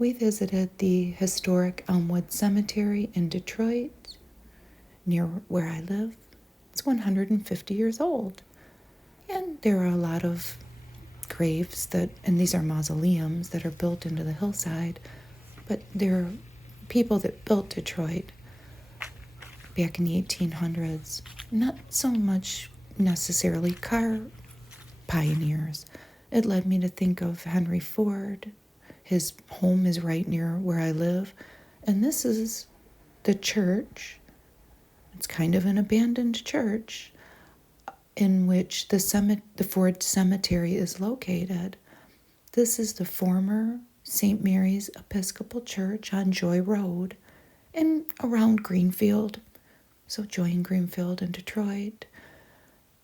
We visited the historic Elmwood Cemetery in Detroit, near where I live. It's 150 years old. And there are a lot of graves and these are mausoleums that are built into the hillside, but they're people that built Detroit back in the 1800s. Not so much necessarily car pioneers. It led me to think of Henry Ford. His home is right near where I live. And this is the church. It's kind of an abandoned church in which the Ford Cemetery is located. This is the former St. Mary's Episcopal Church on Joy Road and around Greenfield. So Joy and Greenfield in Detroit.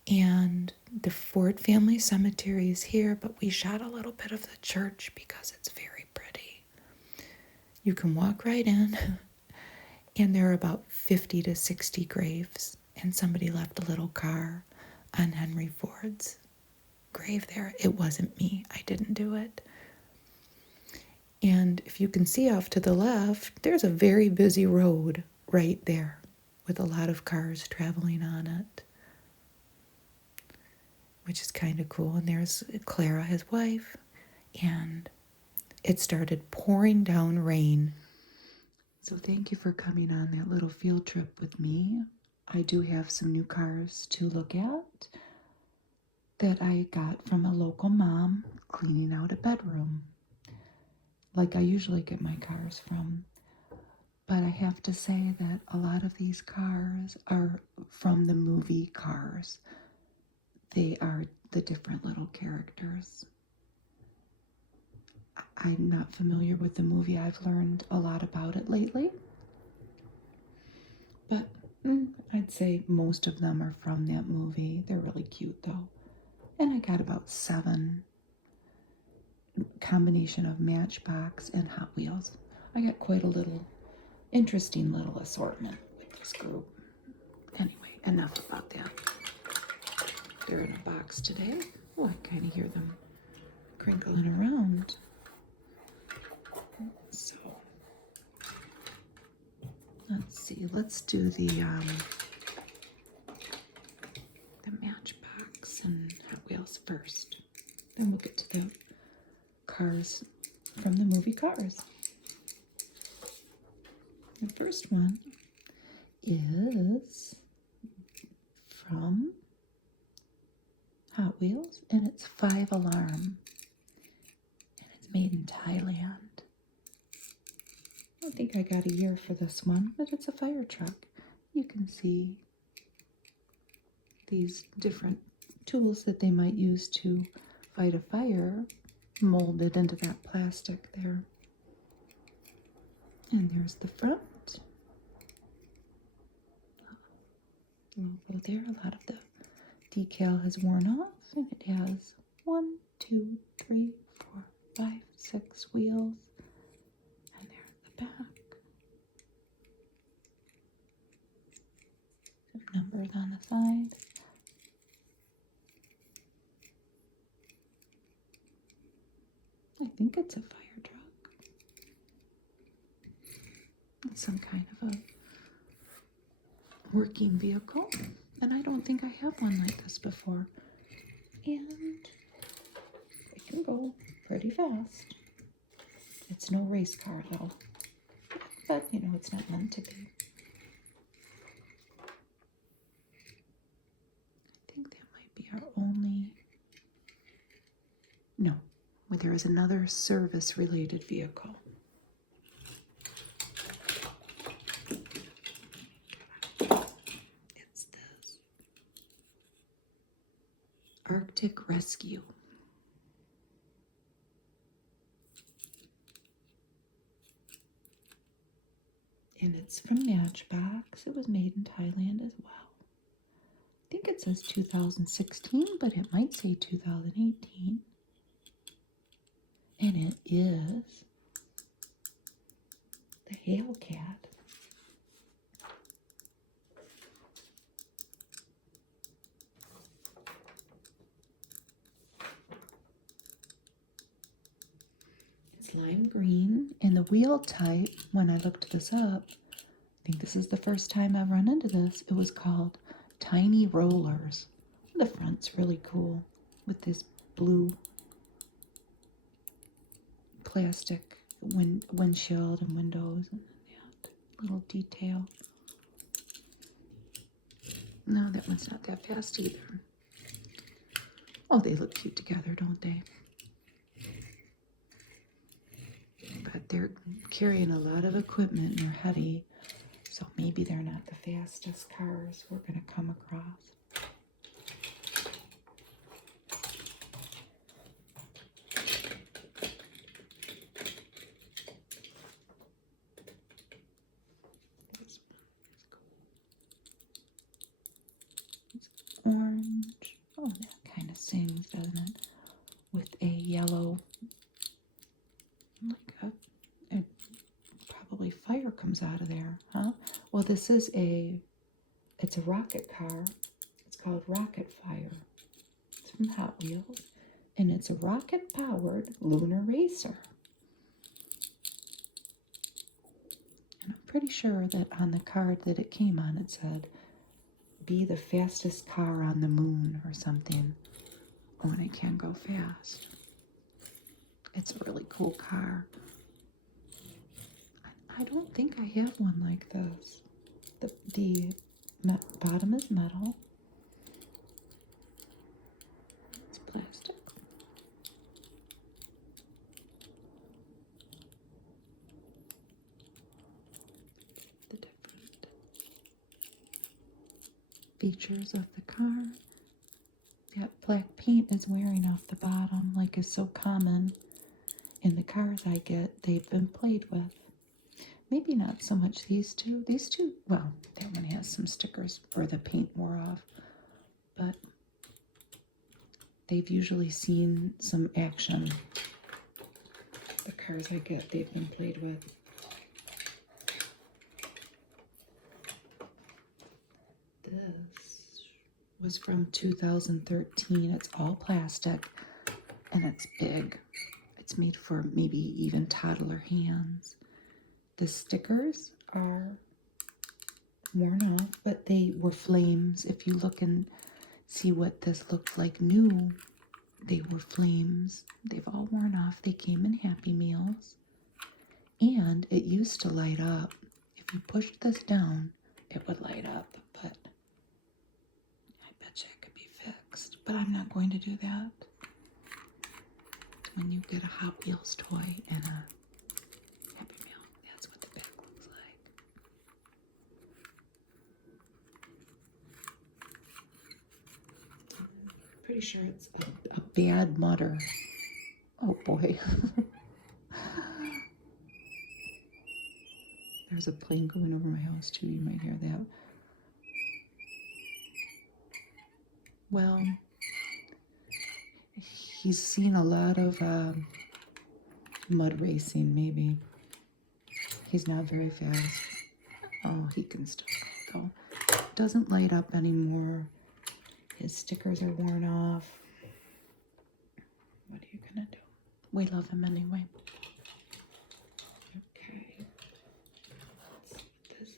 And the Ford family cemetery is here, but we shot a little bit of the church because it's very pretty. You can walk right in, and there are about 50 to 60 graves, and somebody left a little car on Henry Ford's grave there. It wasn't me. I didn't do it. And if you can see off to the left, there's a very busy road right there with a lot of cars traveling on it, which is kind of cool. And there's Clara, his wife, and it started pouring down rain. So thank you for coming on that little field trip with me. I do have some new cars to look at that I got from a local mom cleaning out a bedroom, like I usually get my cars from. But I have to say that a lot of these cars are from the movie Cars. They are the different little characters. I'm not familiar with the movie. I've learned a lot about it lately. But I'd say most of them are from that movie. They're really cute though. And I got about 7 combination of Matchbox and Hot Wheels. I got quite a little interesting little assortment with this group. Anyway, enough about that. They're in a box today. Oh, I kind of hear them crinkling around. So, let's see. Let's do the Matchbox and Hot Wheels first. Then we'll get to the cars from the movie Cars. The first one is from Hot Wheels, and it's 5 Alarm, and it's made in Thailand. I think I got a year for this one, but it's a fire truck. You can see these different tools that they might use to fight a fire molded into that plastic there. And there's the front logo there. A lot of the decal has worn off, and it has 1, 2, 3, 4, 5, 6 wheels. And there's the back. Some numbers on the side. I think it's a fire truck. It's some kind of a working vehicle. And I don't think I have one like this before. And it can go pretty fast. It's no race car though. But, you know, it's not meant to be. I think that might be our only... No, there is another service-related vehicle. It's this Arctic Rescue. And it's from Matchbox. It was made in Thailand as well. I think it says 2016, but it might say 2018. And it is the Hellcat. It's lime green, and the wheel type, when I looked this up, I think this is the first time I've run into this, it was called Tiny Rollers. The front's really cool with this blue plastic windshield and windows and that little detail. No, that one's not that fast either. Oh, they look cute together, don't they? But they're carrying a lot of equipment and they're heavy, so maybe they're not the fastest cars we're going to come across. Orange. Oh, that kind of sings, doesn't it? With a yellow, like probably fire comes out of there, huh? Well, this is it's a rocket car. It's called Rocket Fire. It's from Hot Wheels, and it's a rocket-powered lunar racer. And I'm pretty sure that on the card that it came on, it said, be the fastest car on the moon or something. Oh, and it can go fast. It's a really cool car. I don't think I have one like this. The bottom is metal. It's plastic. The different features of the car. That black paint is wearing off the bottom, like is so common in the cars I get. They've been played with. Maybe not so much these two. These two, well, that one has some stickers or the paint wore off, but they've usually seen some action. The cars I get, they've been played with. This was from 2013. It's all plastic and it's big. It's made for maybe even toddler hands. The stickers are worn off, but they were flames. If you look and see what this looked like new, they were flames. They've all worn off. They came in Happy Meals. And it used to light up. If you pushed this down, it would light up. But I bet you it could be fixed. But I'm not going to do that. When you get a Hot Wheels toy and a Happy Meal, that's what the back looks like. Pretty sure it's a bad mutter. Oh boy. There's a plane going over my house too. You might hear that. Well, he's seen a lot of mud racing, maybe. He's not very fast. Oh, he can still go. Doesn't light up anymore. His stickers are worn off. What are you gonna do? We love him anyway. Okay. Let's see what this is.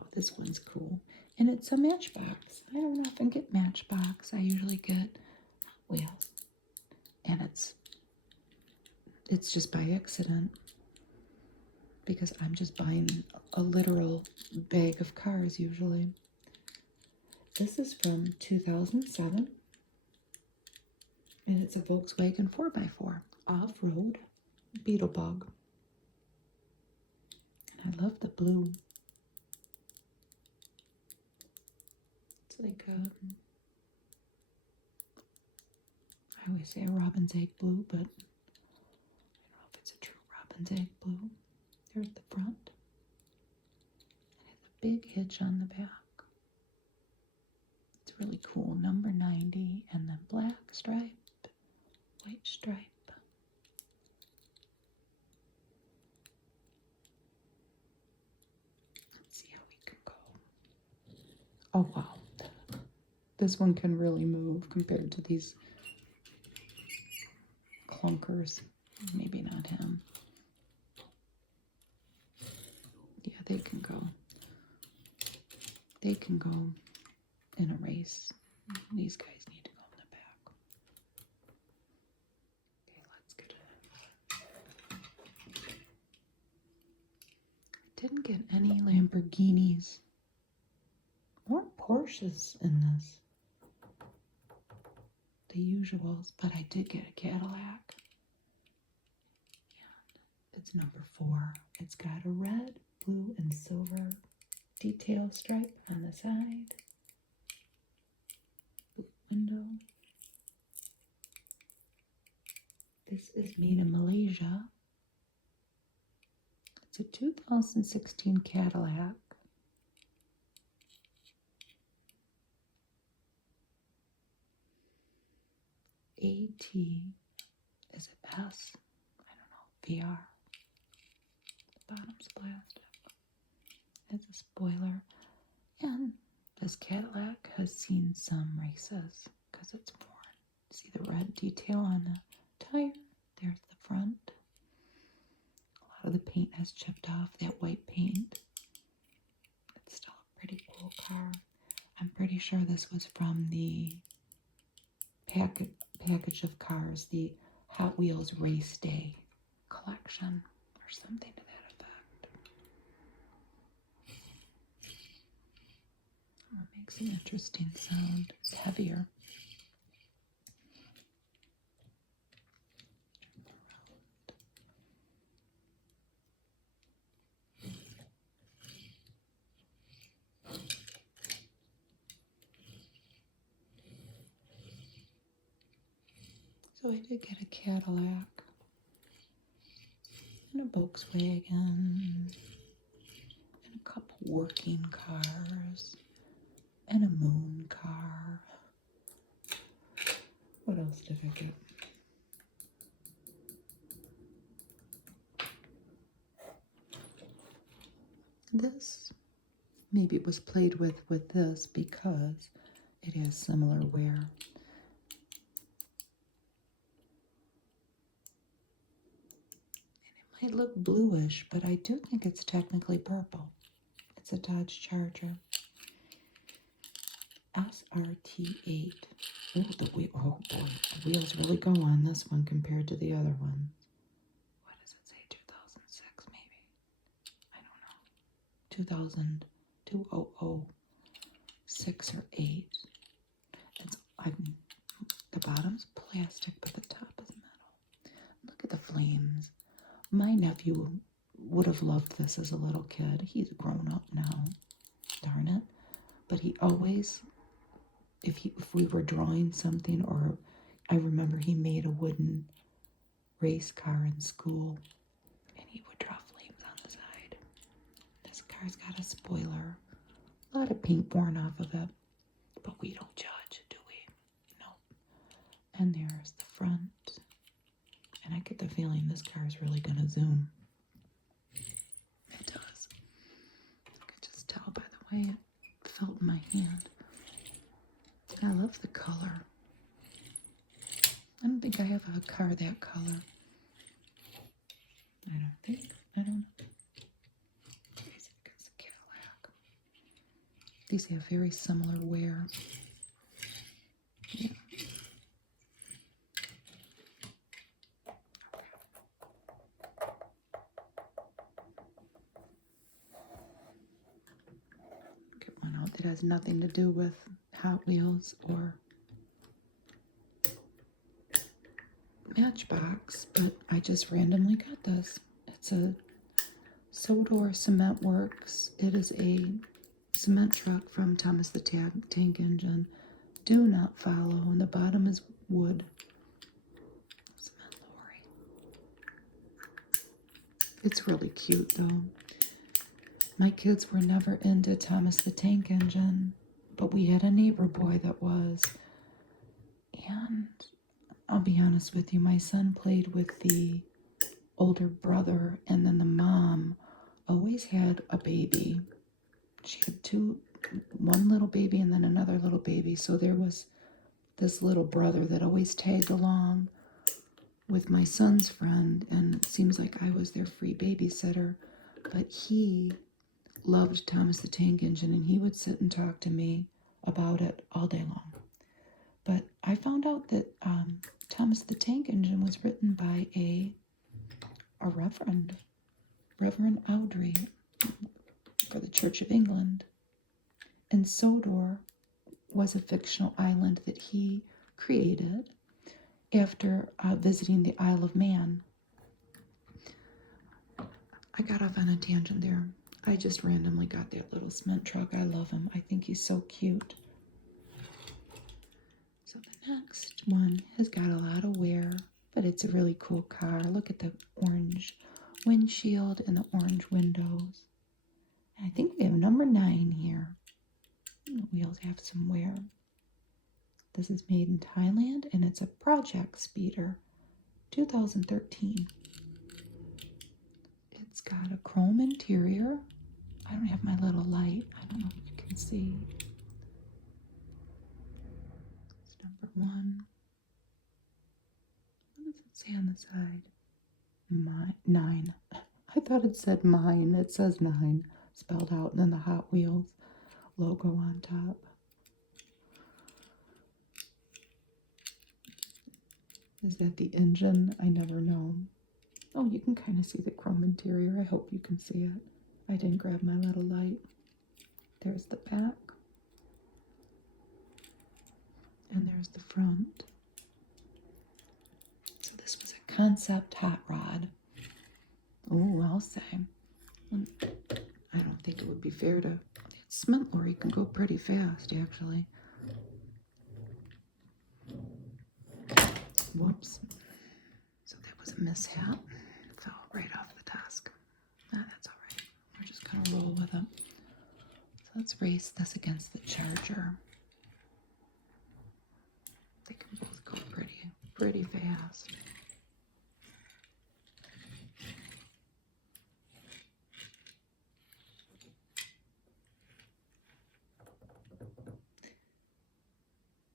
Oh, this one's cool. And it's a Matchbox. I don't often get Matchbox. I usually get Wheels. And it's just by accident. Because I'm just buying a literal bag of cars usually. This is from 2007. And it's a Volkswagen 4x4 off-road Beetlebug. And I love the blue. It's like I always say a robin's egg blue, but I don't know if it's a true robin's egg blue. There's the front. It has a big hitch on the back. It's really cool. Number 90 and then black stripe, white stripe. Let's see how we can go. Oh wow. This one can really move compared to these clunkers. Maybe not him. They can go in a race. These guys need to go in the back. Okay, let's get it. Didn't get any Lamborghinis or Porsches in this. The usuals, but I did get a Cadillac. And it's number 4. It's got a red, blue, and silver detail stripe on the side. Blue window. This is made in Malaysia. It's a 2016 Cadillac. AT, is it S? I don't know. VR. The bottom's plastic. It's a spoiler. And this Cadillac has seen some races because it's worn. See the red detail on the tire? There's the front. A lot of the paint has chipped off, that white paint. It's still a pretty cool car. I'm pretty sure this was from the package of cars, the Hot Wheels Race Day collection or something to that effect. Oh, it makes an interesting sound. It's heavier. So I did get a Cadillac and a Volkswagen and a couple working cars and a moon car. What else did I get? This maybe was played with this because it has similar wear. It look bluish, but I do think it's technically purple. It's a Dodge Charger. SRT8. Oh, oh boy, the wheels really go on this one compared to the other one. What does it say? 2006 maybe? I don't know. 2006 or 8. The bottom's plastic, but the top is metal. Look at the flames. My nephew would have loved this as a little kid. He's grown up now, darn it. But he always, if we were drawing something, or I remember he made a wooden race car in school, and he would draw flames on the side. This car's got a spoiler, a lot of paint worn off of it, but we don't judge, do we? No. And there's the front. And I get the feeling this car is really going to zoom. It does. I could just tell by the way it felt in my hand. I love the color. I don't think I have a car that color. I don't know. It's a Cadillac. These have very similar wear. Yeah. It has nothing to do with Hot Wheels or Matchbox, but I just randomly got this. It's a Sodor Cement Works. It is a cement truck from Thomas the Tank Engine. Do not follow, and the bottom is wood. Cement lorry. It's really cute though. My kids were never into Thomas the Tank Engine, but we had a neighbor boy that was. And I'll be honest with you, my son played with the older brother, and then the mom always had a baby. She had one little baby and then another little baby. So there was this little brother that always tagged along with my son's friend, and it seems like I was their free babysitter. But he loved Thomas the Tank Engine, and he would sit and talk to me about it all day long. But I found out that Thomas the Tank Engine was written by a reverend, Reverend Audrey, for the Church of England. And Sodor was a fictional island that he created after visiting the Isle of Man. I got off on a tangent there. I just randomly got that little cement truck. I love him. I think he's so cute. So the next one has got a lot of wear, but it's a really cool car. Look at the orange windshield and the orange windows. And I think we have number 9 here. The wheels have some wear. This is made in Thailand, and it's a project speeder, 2013. It's got a chrome interior. I don't have my little light. I don't know if you can see. It's number 1. What does it say on the side? 9. I thought it said mine. It says 9 spelled out, and then the Hot Wheels logo on top. Is that the engine? I never know. Oh, you can kind of see the chrome interior. I hope you can see it. I didn't grab my little light. There's the back. And there's the front. So this was a concept hot rod. Oh, I'll say. I don't think it would be fair to... That cement lorry can go pretty fast, actually. Whoops. So that was a mishap. It fell right off the desk. That's all right. We're just going to roll with it. So let's race this against the Charger. They can both go pretty fast.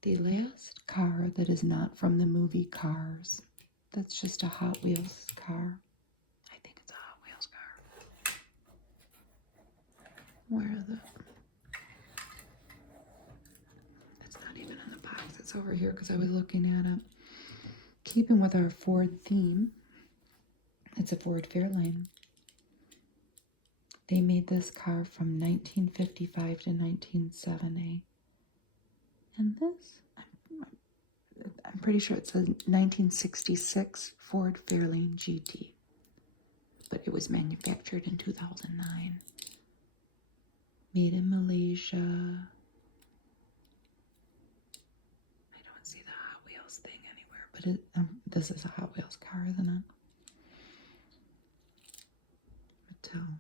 The last car that is not from the movie Cars, that's just a Hot Wheels car. I think it's a Hot Wheels car. Where is it? It's not even in the box. It's over here because I was looking at it. Keeping with our Ford theme, it's a Ford Fairlane. They made this car from 1955 to 1970. And this, I'm pretty sure it says 1966 Ford Fairlane GT. But it was manufactured in 2009. Made in Malaysia. I don't see the Hot Wheels thing anywhere, but this is a Hot Wheels car, isn't it? Mattel.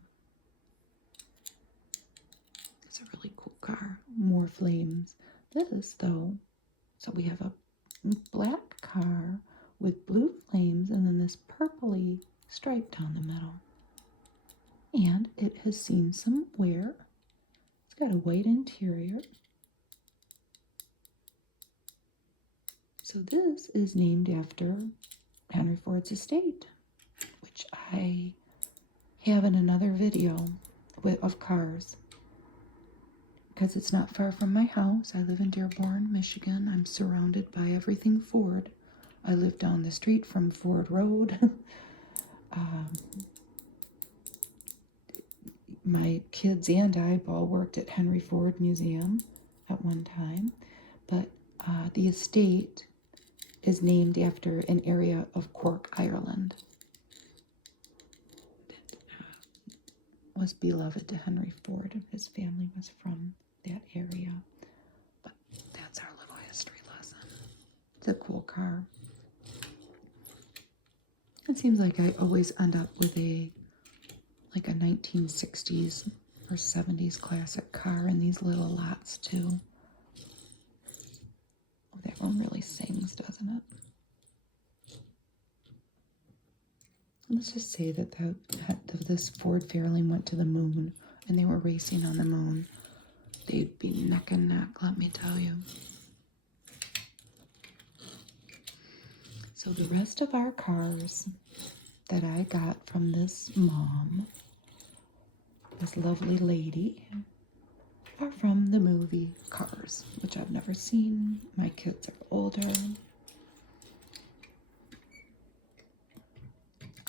It's a really cool car. More flames. This, though, so we have a black car with blue flames and then this purpley stripe down the middle. And it has seen some wear. It's got a white interior. So this is named after Henry Ford's estate, which I have in another video of cars. Because it's not far from my house. I live in Dearborn, Michigan. I'm surrounded by everything Ford. I live down the street from Ford Road. My kids and I all worked at Henry Ford Museum at one time. But the estate is named after an area of Cork, Ireland. That was beloved to Henry Ford, and his family was from that area. But that's our little history lesson. It's a cool car. It seems like I always end up with a 1960s or 70s classic car in these little lots too. Oh, that one really sings, doesn't it? Let's just say that this Ford Fairlane went to the moon and they were racing on the moon. They'd be neck and neck, let me tell you. So the rest of our cars that I got from this mom this lovely lady are from the movie Cars, which I've never seen. My kids are older.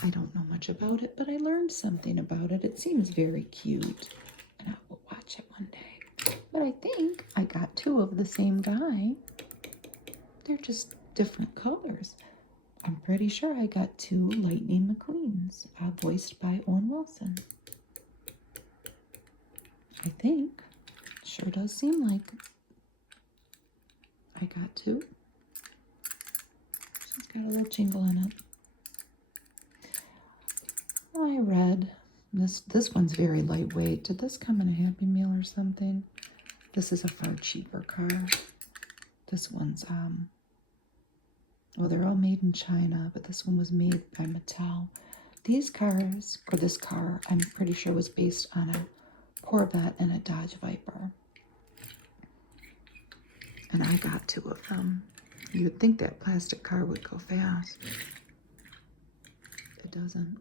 I don't know much about it, but I learned something about it. It seems very cute, and I will watch it one day. But I think I got two of the same guy. They're just different colors. I'm pretty sure I got two Lightning McQueens, voiced by Owen Wilson. I think. Sure does seem like I got two. She's got a little jingle in it. Well, I read this one's very lightweight. Did this come in a Happy Meal or something? This is a far cheaper car. This one's well, they're all made in China, but this one was made by Mattel. These cars, or this car, I'm pretty sure was based on a Corvette and a Dodge Viper. And I got two of them. You would think that plastic car would go fast. It doesn't.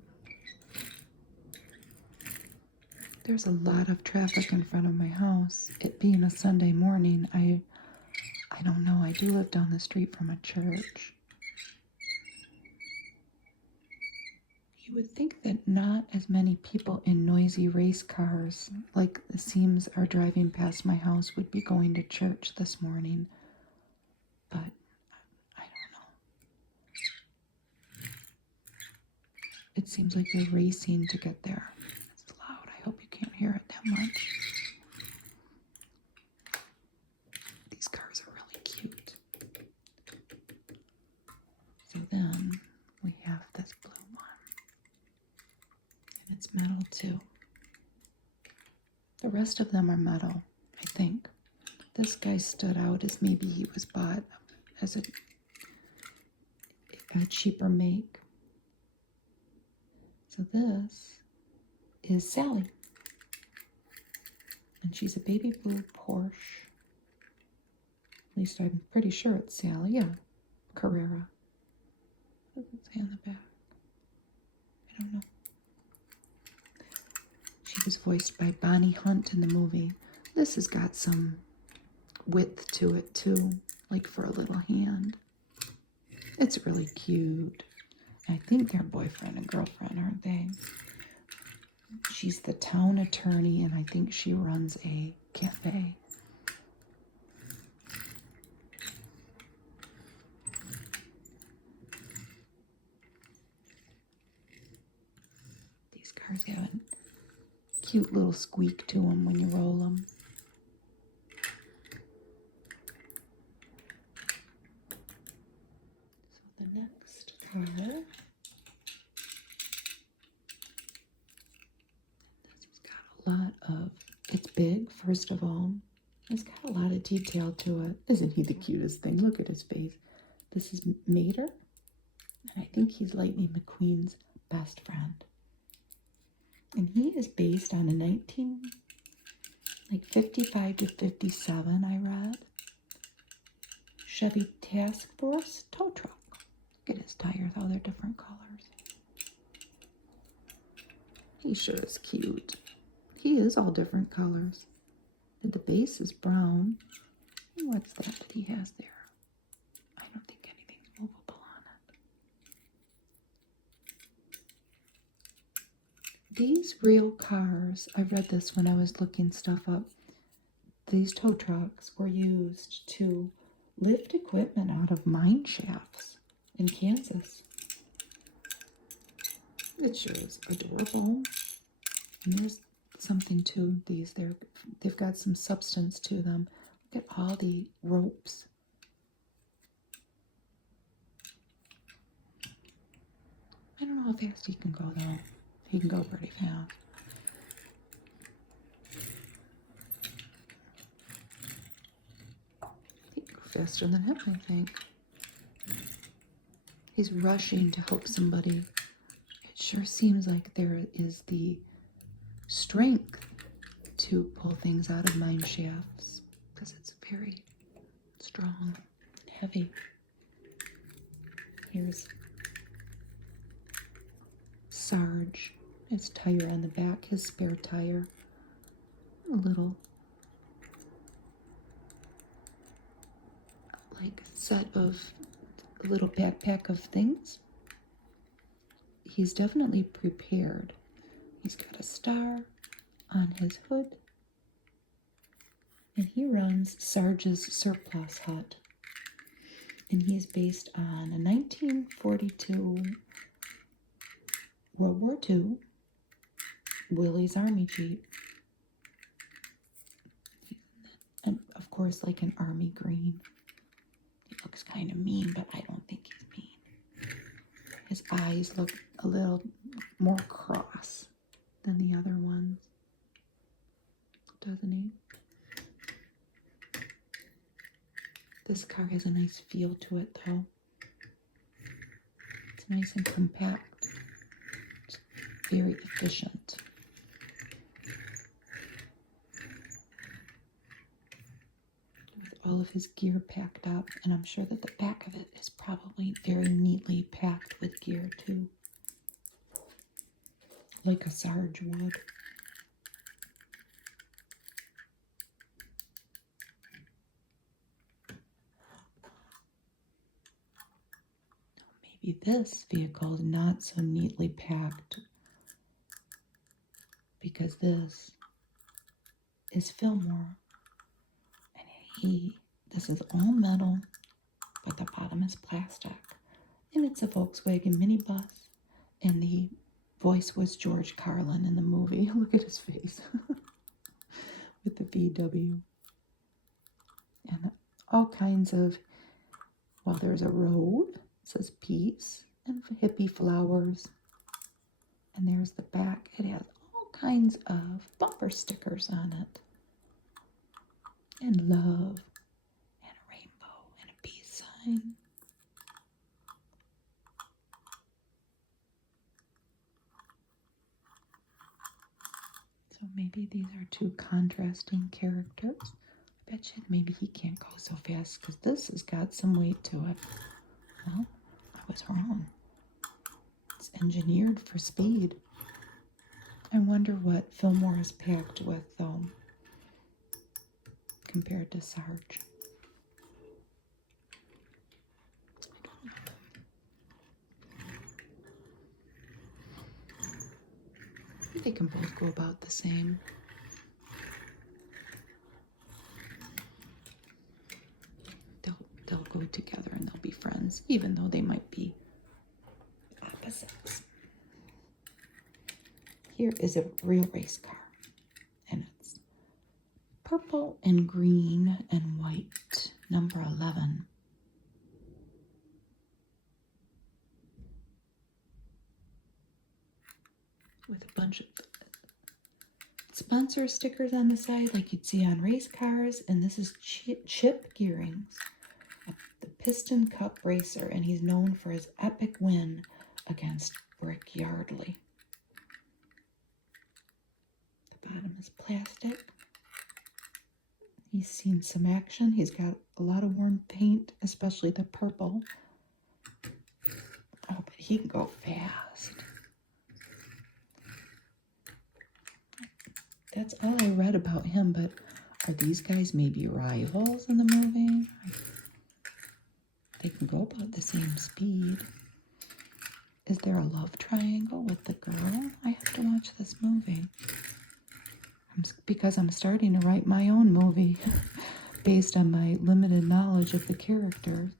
There's a lot of traffic in front of my house. It being a Sunday morning, I don't know. I do live down the street from a church. You would think that not as many people in noisy race cars, like it seems are driving past my house, would be going to church this morning. But I don't know. It seems like they're racing to get there. It's loud. I hope you can't hear it that much. These cars are really cute. So then we have this blue one. And it's metal too. The rest of them are metal, I think. This guy stood out as maybe he was bought as a cheaper make. So this is Sally. And she's a baby blue Porsche. At least I'm pretty sure it's Sally. Yeah, Carrera. What does it say on the back? I don't know. She was voiced by Bonnie Hunt in the movie. This has got some width to it too, like for a little hand. It's really cute. I think they're boyfriend and girlfriend, aren't they? She's the town attorney, and I think she runs a cafe. These cars have a cute little squeak to them when you roll them. So the next car, this has got a lot of, it's big, first of all. It's got a lot of detail to it. Isn't he the cutest thing? Look at his face. This is Mater, and I think he's Lightning McQueen's best friend. And he is based on a 55 to 57, I read, Chevy Task Force tow truck. Look at his tires, all their different colors. He sure is cute. He is all different colors. And the base is brown. What's that he has there? I don't think anything's movable on it. These real cars, I read this when I was looking stuff up. These tow trucks were used to lift equipment out of mine shafts in Kansas. It sure is adorable. And there's something to these. They've got some substance to them. Look at all the ropes. I don't know how fast he can go though. He can go pretty fast. He can go faster than him, I think. He's rushing to help somebody. It sure seems like there is the strength to pull things out of mine shafts because it's very strong and heavy. Here's Sarge, his tire on the back, his spare tire. a little like set of a little backpack of things. He's definitely prepared. He's got a star on his hood, and he runs Sarge's Surplus Hut. And he's based on a 1942 World War II Willys Army Jeep. And of course, like an army green. He looks kind of mean, but I don't think he's mean. His eyes look a little more cross than the other ones, doesn't he? This car has a nice feel to it, though. It's nice and compact. It's very efficient. With all of his gear packed up, and I'm sure that the back of it is probably very neatly packed with gear, too. Like a Sarge would. Maybe this vehicle is not so neatly packed because this is Filmore. And this is all metal, but the bottom is plastic. And it's a Volkswagen minibus. And the voice was George Carlin in the movie. Look at his face. With the VW. And all kinds of, well, there's a road. It says peace and hippie flowers. And there's the back. It has all kinds of bumper stickers on it. And love. And a rainbow. And a peace sign. So maybe these are two contrasting characters. I bet you maybe he can't go so fast because this has got some weight to it. Well, I was wrong. It's engineered for speed. I wonder what Filmore is packed with, though, compared to Sarge. I don't know. They can both go about the same. They'll go together and they'll be friends, even though they might be opposites. Here is a real race car, and it's purple and green and white, number 11. With a bunch of sponsor stickers on the side like you'd see on race cars, and this is Chip Gearings, the Piston Cup racer, and he's known for his epic win against Brick Yardley. The bottom is plastic. He's seen some action. He's got a lot of worn paint, especially the purple. Oh, but he can go fast. That's all I read about him, but are these guys maybe rivals in the movie? They can go about the same speed. Is there a love triangle with the girl? I have to watch this movie. Because I'm starting to write my own movie based on my limited knowledge of the characters.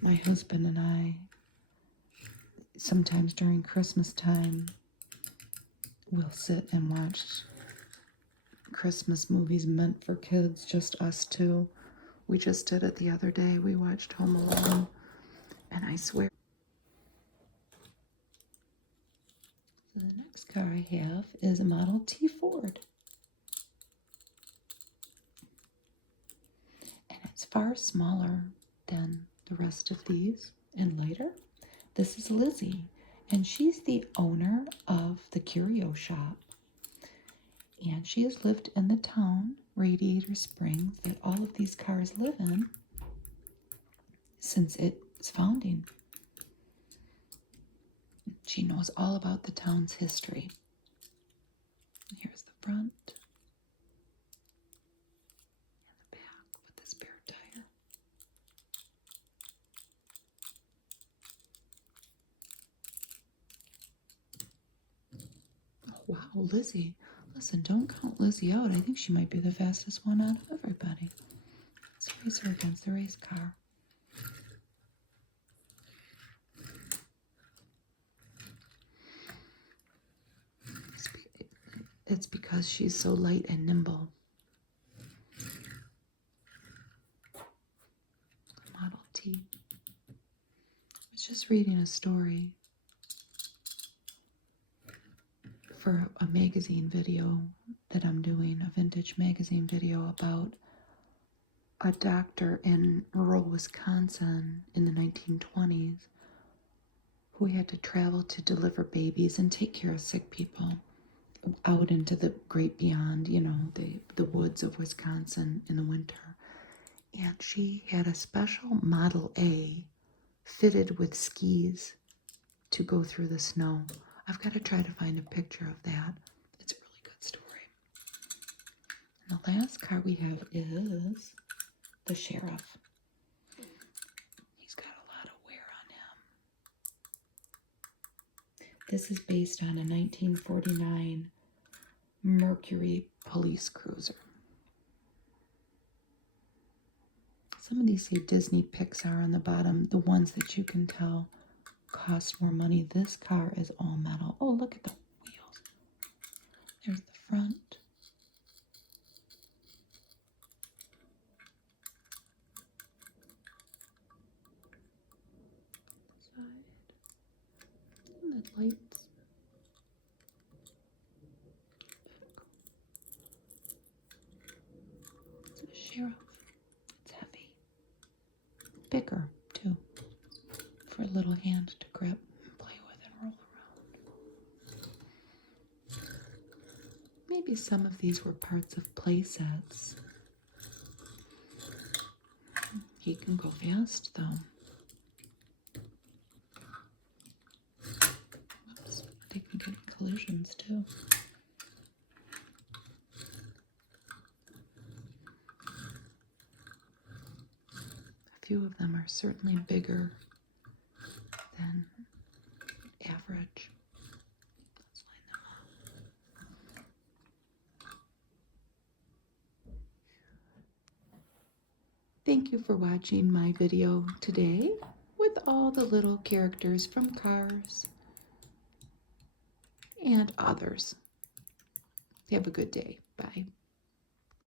My husband and I, sometimes during Christmas time, we'll sit and watch Christmas movies meant for kids, just us two. We just did it the other day. We watched Home Alone, and I swear. So the next car I have is a Model T Ford. And it's far smaller than the rest of these and lighter. This is Lizzie, and she's the owner of the curio shop. And she has lived in the town, Radiator Springs, that all of these cars live in since its founding. She knows all about the town's history. Here's the front and the back with the spare tire. Oh, wow, Lizzie. Listen, don't count Lizzie out. I think she might be the fastest one out of everybody. Let's race her against the race car. It's because she's so light and nimble. Model T. I was just reading a story for a magazine video that I'm doing, a vintage magazine video about a doctor in rural Wisconsin in the 1920s who had to travel to deliver babies and take care of sick people out into the great beyond, the woods of Wisconsin in the winter. And she had a special Model A fitted with skis to go through the snow. I've got to try to find a picture of that. It's a really good story. And the last car we have is the sheriff. He's got a lot of wear on him. This is based on a 1949 Mercury police cruiser. Some of these say Disney Pixar on the bottom, the ones that you can tell cost more money. This car is all metal. Oh, look at the wheels. There's the front. Side. And the lights. It's a sheriff. It's heavy. Bigger, too. For a little hand to grab and play with and roll around. Maybe some of these were parts of play sets. He can go fast, though. Oops, they can get in collisions, too. A few of them are certainly bigger than average. Let's line them up. Thank you for watching my video today with all the little characters from Cars and others. Have a good day. Bye.